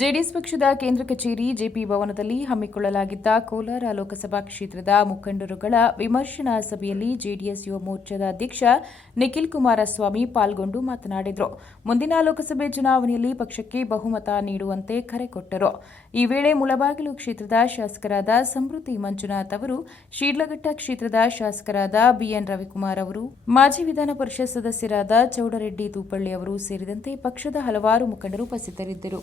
JDS ಪಕ್ಷದ ಕೇಂದ್ರ ಕಚೇರಿ ಜೆಪಿ ಭವನದಲ್ಲಿ ಹಮ್ಮಿಕೊಳ್ಳಲಾಗಿದ್ದ ಕೋಲಾರ ಲೋಕಸಭಾ ಕ್ಷೇತ್ರದ ಮುಖಂಡರುಗಳ ವಿಮರ್ಶನಾ ಸಭೆಯಲ್ಲಿ ಜೆಡಿಎಸ್ ಯುವ ಮೋರ್ಚಾದ ಅಧ್ಯಕ್ಷ ನಿಖಿಲ್ ಕುಮಾರಸ್ವಾಮಿ ಪಾಲ್ಗೊಂಡು ಮಾತನಾಡಿದರು. ಮುಂದಿನ ಲೋಕಸಭೆ ಚುನಾವಣೆಯಲ್ಲಿ ಪಕ್ಷಕ್ಕೆ ಬಹುಮತ ನೀಡುವಂತೆ ಕರೆ ಕೊಟ್ಟರು. ಈ ವೇಳೆ ಮುಳಬಾಗಿಲು ಕ್ಷೇತ್ರದ ಶಾಸಕರಾದ ಸಮೃದ್ಧಿ ಮಂಜುನಾಥ್ ಅವರು, ಶಿಡ್ಲಘಟ್ಟ ಕ್ಷೇತ್ರದ ಶಾಸಕರಾದ ಬಿಎನ್ ರವಿಕುಮಾರ್ ಅವರು, ಮಾಜಿ ವಿಧಾನ ಪರಿಷತ್ ಸದಸ್ಯರಾದ ಚೌಡರೆಡ್ಡಿ ತೂಪಳ್ಳಿ ಅವರು ಸೇರಿದಂತೆ ಪಕ್ಷದ ಹಲವಾರು ಮುಖಂಡರು ಉಪಸ್ಥಿತರಿದ್ದರು.